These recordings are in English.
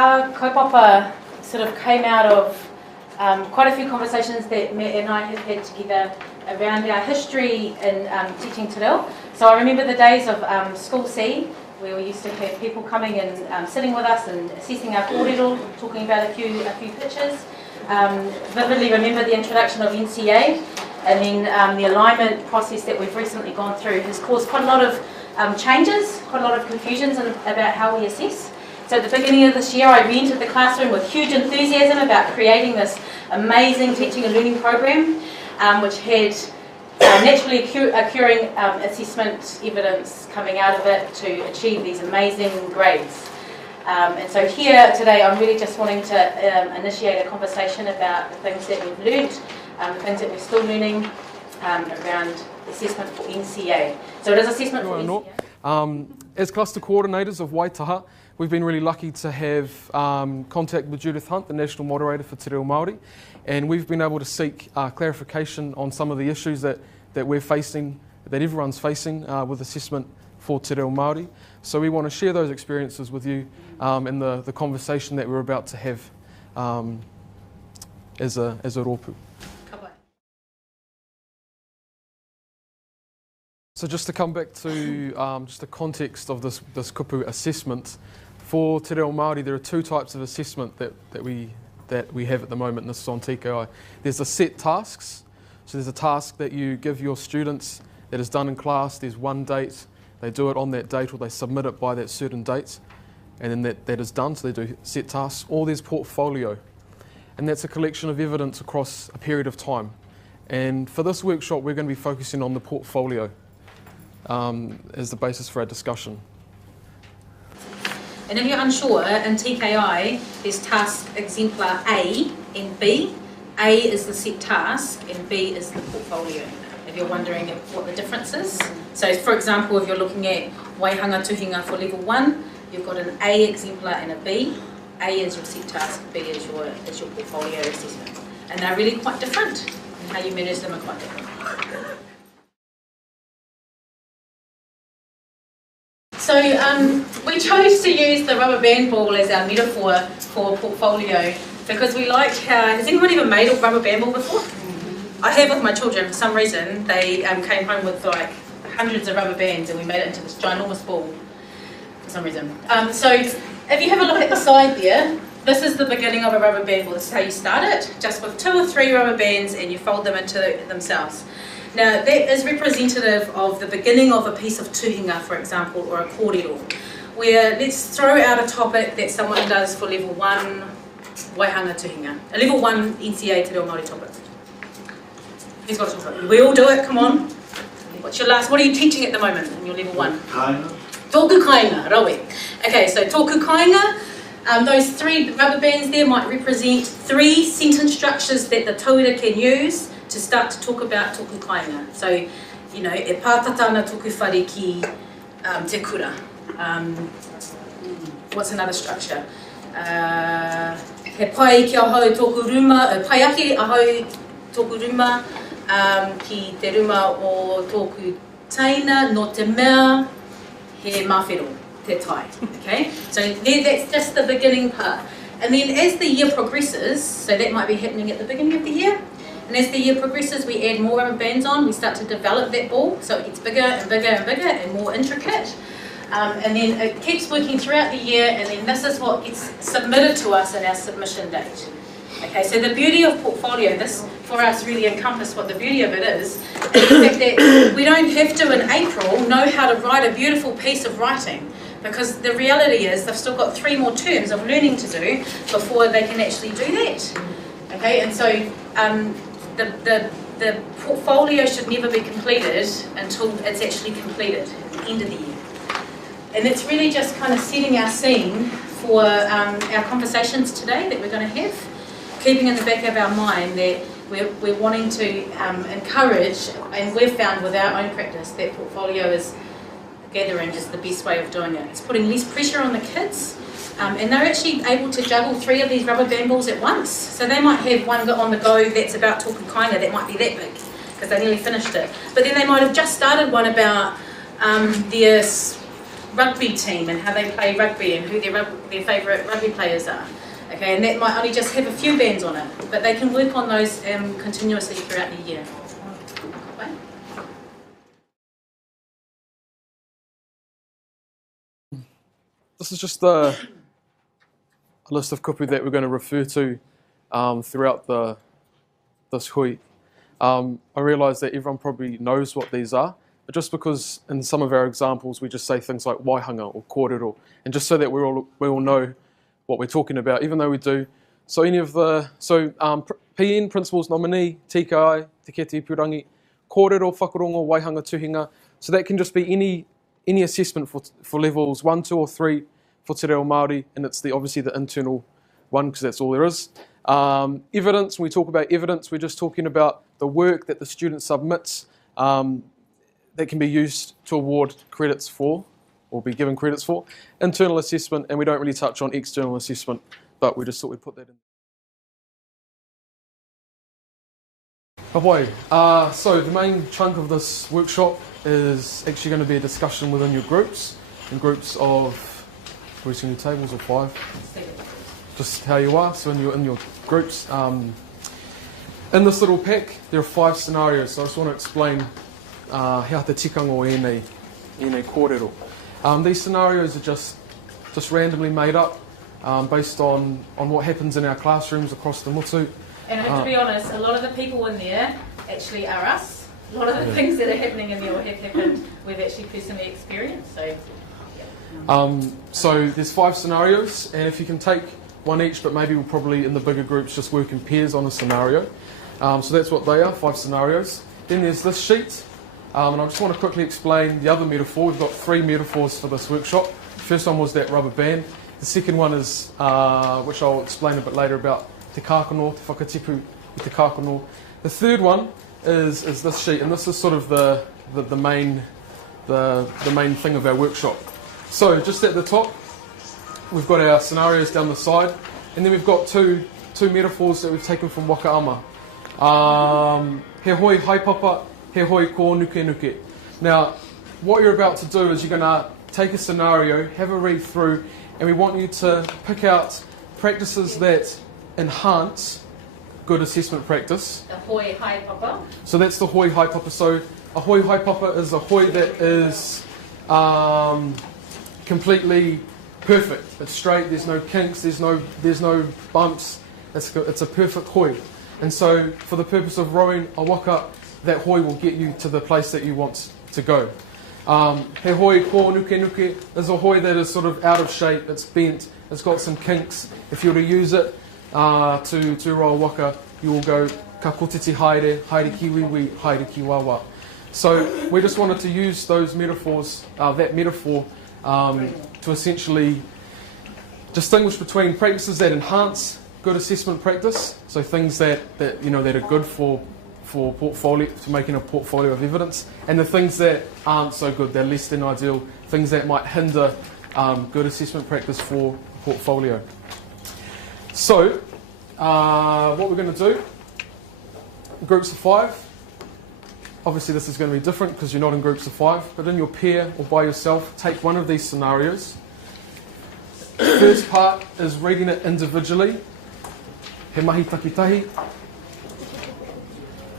Our kaupapa sort of came out of quite a few conversations that Matt and I have had together around our history in teaching te reo. So I remember the days of School C, where we used to have people coming and sitting with us and assessing our kōrero, talking about a few pitches. Vividly remember the introduction of NCEA, and then the alignment process that we've recently gone through has caused quite a lot of changes, quite a lot of confusions about how we assess. So at the beginning of this year, I re-entered the classroom with huge enthusiasm about creating this amazing teaching and learning program, which had naturally occurring assessment evidence coming out of it to achieve these amazing grades. And so here today, I'm really just wanting to initiate a conversation about the things that we've learnt, the things that we're still learning around assessment for NCEA. So it is assessment for NCEA. As cluster coordinators of Waitaha, we've been really lucky to have contact with Judith Hunt, the National Moderator for Te Reo Māori, and we've been able to seek clarification on some of the issues that we're facing, that everyone's facing with assessment for Te Reo Māori. So we want to share those experiences with you in the conversation that we're about to have as a rōpū. So just to come back to just the context of this kupu assessment, for Te Reo Māori there are two types of assessment that we have at the moment, and this is on TKI. There's the set tasks, so there's a task that you give your students that is done in class, there's one date, they do it on that date or they submit it by that certain date, and then that is done, so they do set tasks. Or there's portfolio, and that's a collection of evidence across a period of time. And for this workshop we're going to be focusing on the portfolio as the basis for our discussion. And if you're unsure, in TKI there's task exemplar A and B. A is the set task and B is the portfolio, if you're wondering what the difference is. So for example, if you're looking at waihanga tuhinga for level 1, you've got an A exemplar and a B. A is your set task, B is your portfolio assessment. And they're really quite different, and how you manage them are quite different. So we chose to use the rubber band ball as our metaphor for portfolio because we liked how... Has anyone ever made a rubber band ball before? I have with my children. For some reason they came home with like hundreds of rubber bands and we made it into this ginormous ball for some reason. So if you have a look at the side there, this is the beginning of a rubber band ball. This is how you start it, just with 2 or 3 rubber bands, and you fold them into themselves. Now that is representative of the beginning of a piece of tuhinga, for example, or a kōrero, where let's throw out a topic that someone does for level 1 waihanga tuhinga, a level 1 NCEA Te Reo Māori topic. Who's got a topic? We all do it, come on. What are you teaching at the moment in your level 1? Kāinga. Tōku kāinga, rawe. Okay, so tōku kāinga, those 3 rubber bands there might represent 3 sentence structures that the tauira can use to start to talk about tōku kāinga. So, you know, e pātatana tōku whare ki te kura. What's another structure? He pai ki ahau tōku ruma, pai ake ahau tōku ruma, ki te ruma o tōku taina no te mea, he mawhero, te tai. Okay? So that's just the beginning part. And then as the year progresses, so that might be happening at the beginning of the year, and as the year progresses, we add more rubber bands on, we start to develop that ball, so it gets bigger and bigger and bigger and more intricate. And then it keeps working throughout the year, and then this is what gets submitted to us in our submission date. Okay, so the beauty of portfolio, this for us really encompassed what the beauty of it is the fact that we don't have to in April know how to write a beautiful piece of writing, because the reality is they've still got 3 more terms of learning to do before they can actually do that. Okay, and so the portfolio should never be completed until it's actually completed at the end of the year. And it's really just kind of setting our scene for our conversations today that we're going to have, keeping in the back of our mind that we're wanting to encourage, and we've found with our own practice that portfolio is gathering is the best way of doing it. It's putting less pressure on the kids, and they're actually able to juggle 3 of these rubber band balls at once. So they might have one on the go that's about tōku kāinga that might be that big because they nearly finished it. But then they might have just started one about their rugby team and how they play rugby and who their favourite rugby players are. Okay, and that might only just have a few bands on it, but they can work on those continuously throughout the year. This is just a list of kupu that we're going to refer to throughout this hui. I realise that everyone probably knows what these are, but just because in some of our examples we just say things like waihanga or kōrero, and just so that we all know what we're talking about, even though we do. So PN, Principals Nominee, TKI, Te Kete Purangi, kōrero, whakarongo, waihanga, tuhinga. So that can just be any assessment for levels 1, 2 or 3 for Te Reo Māori, and it's obviously the internal one because that's all there is. Evidence, when we talk about evidence, we're just talking about the work that the student submits that can be used to award credits for, or be given credits for. Internal assessment, and we don't really touch on external assessment, but we just thought we'd put that in. Kāhui. So the main chunk of this workshop is actually going to be a discussion within your groups, in groups of 3 single tables or 5, just how you are. So in your groups, in this little pack there are 5 scenarios. So I just want to explain how te tikanga o ēnei kōrero. These scenarios are just randomly made up based on what happens in our classrooms across the mutu. And I have to be honest, a lot of the people in there actually are us. A lot of the things that are happening in there or have happened, we've actually personally experienced. So, yeah. So there's 5 scenarios, and if you can take one each, but maybe we'll probably in the bigger groups just work in pairs on a scenario. So that's what they are, 5 scenarios. Then there's this sheet, and I just want to quickly explain the other metaphor. We've got 3 metaphors for this workshop. The first one was that rubber band. The second one is, which I'll explain a bit later, about te kākono, te whakatipu i te kākono. The third one is this sheet, and this is sort of the main thing of our workshop. So just at the top, we've got our scenarios down the side, and then we've got two metaphors that we've taken from Wakaama. He hoi haipapa, he hoi ko nuke nuke. Now, what you're about to do is you're going to take a scenario, have a read through, and we want you to pick out practices that enhance good assessment practice. The hoi haipapa. So that's the hoi haipapa. So a hoi haipapa is a hoi that is completely perfect. It's straight. There's no kinks. There's no bumps. It's a perfect hoi. And so for the purpose of rowing a waka, that hoi will get you to the place that you want to go. He hoi ko nuke nuke is a hoi that is sort of out of shape. It's bent. It's got some kinks. If you were to use it to row a waka, you will go ka kotiti haere, haere ki wiwi, haere ki wawa. So we just wanted to use those metaphors, that metaphor, to essentially distinguish between practices that enhance good assessment practice, so things that are good for portfolio, for making a portfolio of evidence, and the things that aren't so good, they're less than ideal, things that might hinder good assessment practice for portfolio. So what we're going to do, groups of 5. Obviously this is going to be different because you're not in groups of 5, but in your pair or by yourself, take one of these scenarios. First part is reading it individually. He mahi takitahi.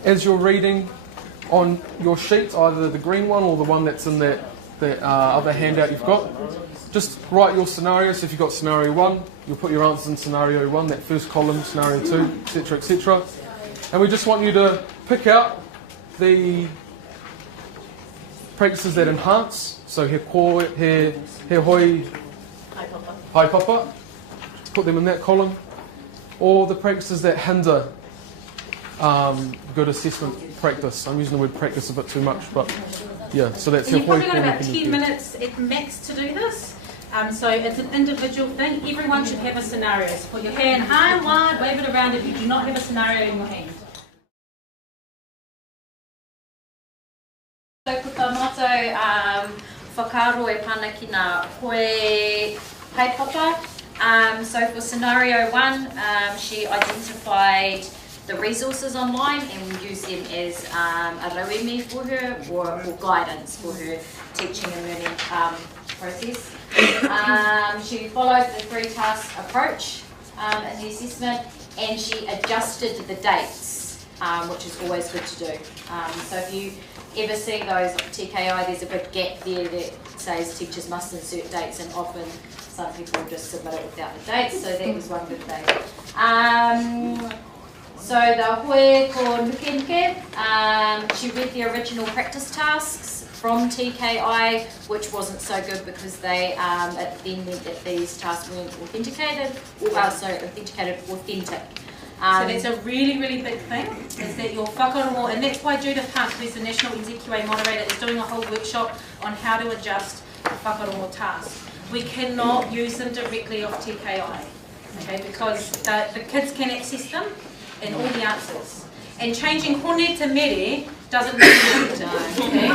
As you're reading on your sheet, either the green one or the one that's in that other handout you've got, just write your scenarios. So if you've got scenario 1, you'll put your answers in scenario 1, that first column, scenario 2, etc., etc. And we just want you to pick out the practices that enhance. So he hoi haipapa, put them in that column, or the practices that hinder good assessment practice. I'm using the word practice a bit too much, but yeah, so that's you've probably got about 10 minutes at max to do this. So it's an individual thing. Everyone should have a scenario. So put your hand high and wide, wave it around if you do not have a scenario in your hand. So ko tā mātou whakaro e pana ki ngā hoi haipapa. So for scenario 1, she identified the resources online and we use them as a rauemi for her or guidance for her teaching and learning process. She followed the 3-task approach in the assessment, and she adjusted the dates, which is always good to do. So if you ever see those TKI, there's a big gap there that says teachers must insert dates, and often some people just submit it without the dates, so that was one good thing. So the hoe ko nuke, she read the original practice tasks from TKI, which wasn't so good because they it then meant that these tasks weren't authenticated, or also authenticated authentic. So that's a really, really big thing, is that your whakarongo, and that's why Judith Hunt, who's the National NCEA moderator, is doing a whole workshop on how to adjust the whakarongo tasks. We cannot use them directly off TKI, okay, because the kids can access them and all the answers. And changing hone to mere doesn't mean okay?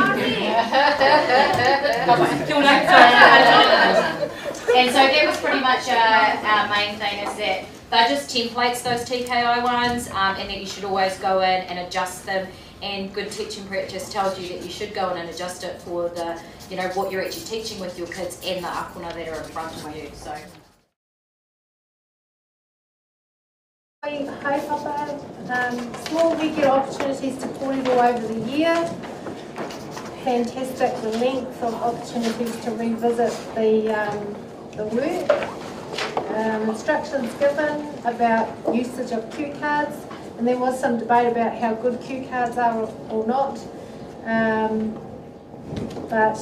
And so that was pretty much our main thing, is that they're just templates, those TKI ones, and that you should always go in and adjust them. And good teaching practice tells you that you should go in and adjust it for the, you know, what you're actually teaching with your kids and the akona that are in front of you. So. Hi Papa, small regular opportunities to kōrero over the year. Fantastic length of opportunities to revisit the work. Instructions given about usage of cue cards, and there was some debate about how good cue cards are or not. But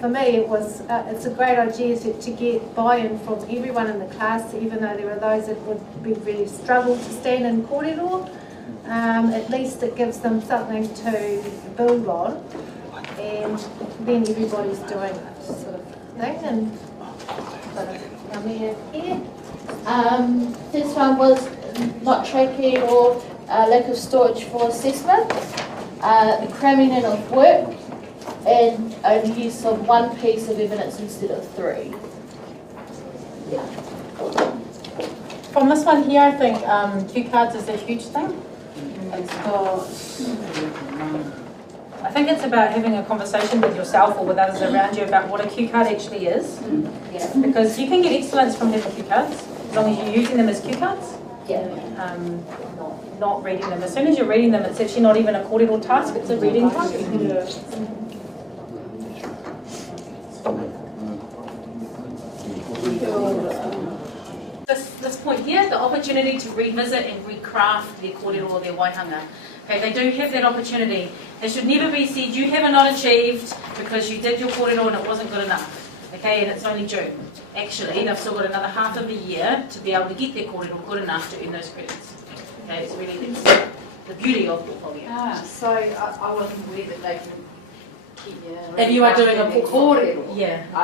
for me, it's a great idea to get buy-in from everyone in the class, even though there are those that would be really struggle to stand in kōrero. At least it gives them something to build on, and then everybody's doing it, sort of thing. And this one was not tracking or lack of storage for assessment, the cramming in of work, and only use of one piece of evidence instead of 3. Yeah. From this one here, I think cue cards is a huge thing. It's got, I think it's about having a conversation with yourself or with others around you about what a cue card actually is. Yeah. Because you can get excellence from having cue cards, as long as you're using them as cue cards. Yeah. Not reading them. As soon as you're reading them, it's actually not even a kōrero task, it's a reading task. This point here, the opportunity to revisit and recraft their kōrero or their waihanga. Okay, they do have that opportunity. It should never be said, you have not achieved because you did your kōrero and it wasn't good enough. Okay, and it's only June. Actually, they've still got another half of the year to be able to get their kōrero good enough to earn those credits. Okay, it's really the beauty of portfolio. So I wasn't aware that they can keep if you are doing a portfolio, yeah. I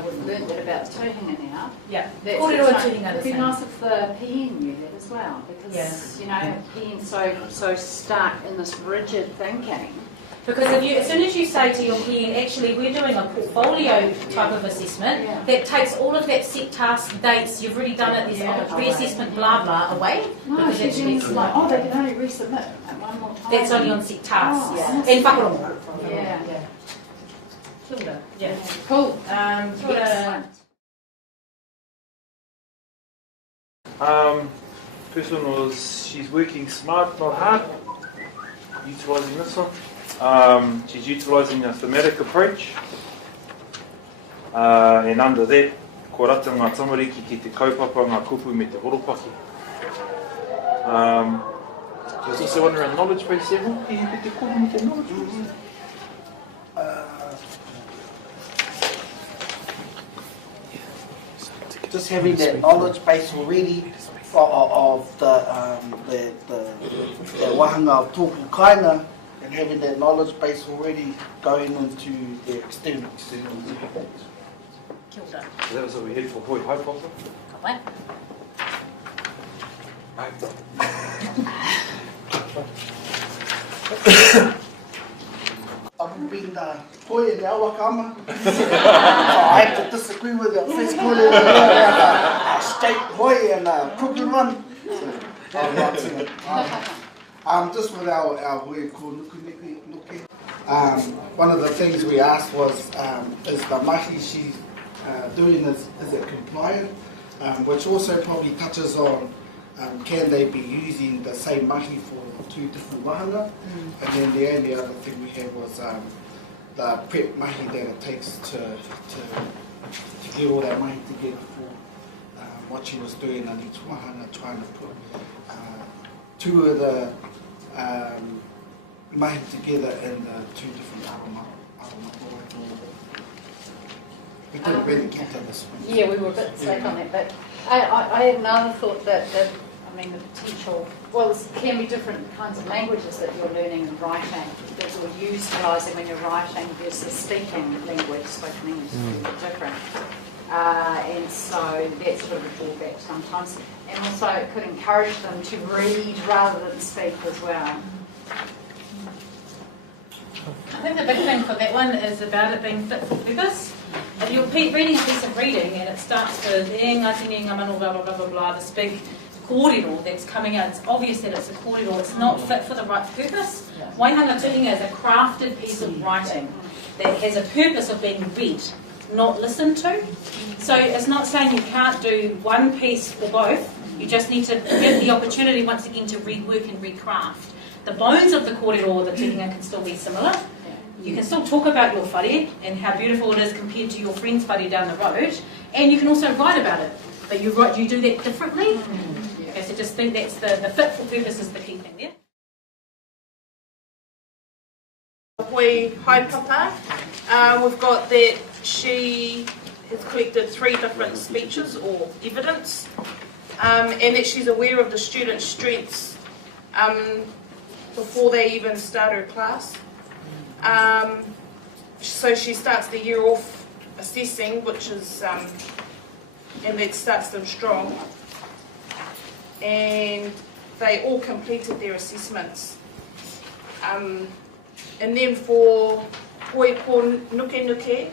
wouldn't learn that about tuhinga now. Yeah, Kōrero and tuhinga. It'd be nice if the PN knew that as well, because you know, PN's so stuck in this rigid thinking. Because as soon as you say to your PN, actually we're doing a portfolio type of assessment that takes all of that set task dates, you've already done it, there's reassessment blah blah away. No, because actually it's like, they can only resubmit one more time. That's only on set tasks. In whakarongo. Yeah. Yeah. Cool. First one was she's working smart, not hard. Utilising this one. She's utilising a thematic approach. And under that, ko rata ngā tamariki ki te kaupapa ngā kupu me te horopaki. There's also one around knowledge base level. Ki he te kupu me te knowledge base. Just having that knowledge base already of the wahanga of tōku kaina, and having that knowledge base already going into the externals. Kia ora. So that was what we had for Hoi Haupapa. Ka I've been hoi in our wakama. So I have to disagree with it. First call it a straight hoi and a crooked run. So I'm not saying it. Just with our hoi ko nuku. One of the things we asked was, is the mahi she's doing, is it compliant? Which also probably touches on, can they be using the same mahi for 2 different wahanga? And then the only other thing we had was the prep mahi that it takes to get all that mahi together for what she was doing on each wahanga, trying to put 2 of the mahi together in the 2 different aroma. We didn't really get to this one. Yeah, we were a bit late on that, but I had another thought that the potential, well, there can be different kinds of languages that you're learning and writing that you're utilising when you're writing versus speaking language. Spoken English is a bit different. And so that's sort of a drawback sometimes. And also it could encourage them to read rather than speak as well. I think the big thing for that one is about it being fit for purpose. If you're reading a piece of reading and it starts with blah blah blah blah blah, this big kōrero that's coming out, it's obvious that it's a kōrero, it's not fit for the right purpose. Waihanga tuhinga is a crafted piece of writing that has a purpose of being read, not listened to. So it's not saying you can't do one piece or both, you just need to give the opportunity once again to rework and recraft. The bones of the kōrero or the tuhinga can still be similar. You can still talk about your whare and how beautiful it is compared to your friend's whare down the road, and you can also write about it, but you do that differently. Okay, so just think that's the fit for purpose is the key thing there. Hi Papa. We've got that she has collected 3 different speeches or evidence, and that she's aware of the students' strengths before they even start her class. So she starts the year off assessing, which is, and that starts them strong. And they all completed their assessments. And then for Hoi Ko Nuke Nuke,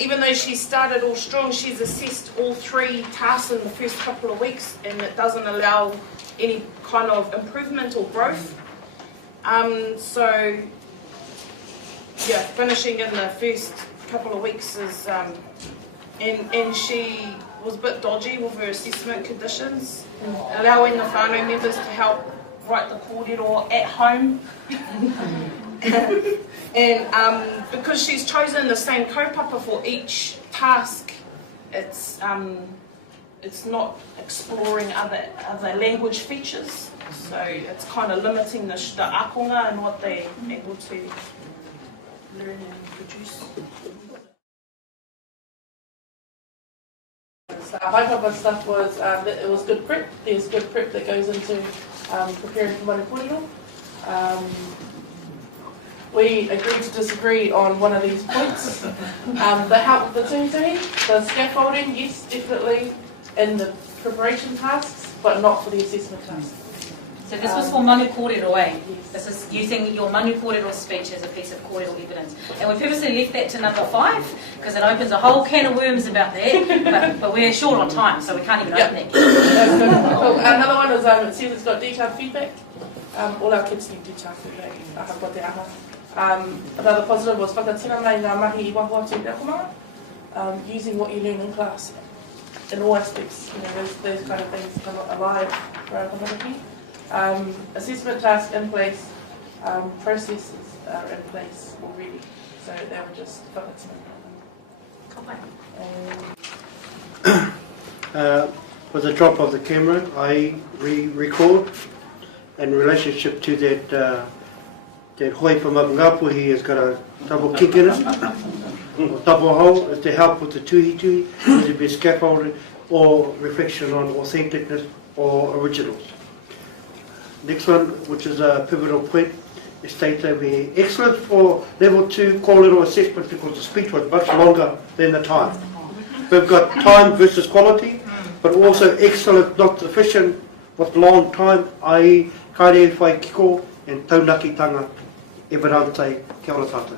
even though she started all strong, she's assessed all 3 tasks in the first couple of weeks, and it doesn't allow any kind of improvement or growth. So, yeah, finishing in the first couple of weeks is, and she was a bit dodgy with her assessment conditions, allowing the whānau members to help write the kōrero at home. And because she's chosen the same kaupapa for each task, it's not exploring other language features, so it's kind of limiting the akonga and what they're able to learn and produce. So high papa stuff was it was good prep. There's good prep that goes into preparing for Panuku. We agreed to disagree on one of these points. The help with the tuhi, the scaffolding, yes, definitely in the preparation tasks, but not for the assessment tasks. So this was for manu kōrero, eh? This is using your manu kōrero speech as a piece of kōrero evidence. And we purposely left that to number 5, because it opens a whole can of worms about that, but we're short on time, so we can't even open that. That's good. Cool. Another one is, it says it's got detailed feedback. All our kids need detailed feedback. Another positive was whakatina mai ngā mahi I wahua te rekomanga, using what you learn in class in all aspects. You know, those kind of things come alive for our community. Assessment tasks in place, processes are in place already, so they were just whakatina. With the drop of the camera, I re-record in relationship to that hoi from Ngāpu. He has got a double kick in it, or double hole, is to help with the tuhi, whether it be scaffolding or reflection on authenticness or originals. Next one, which is a pivotal point, is stated over here. Excellent for level 2 kōrero assessment because the speech was much longer than the time. We've got time versus quality, but also excellent, not sufficient, with long time, i.e. kaire whai kiko and taunakitanga evidante kia ora tātou.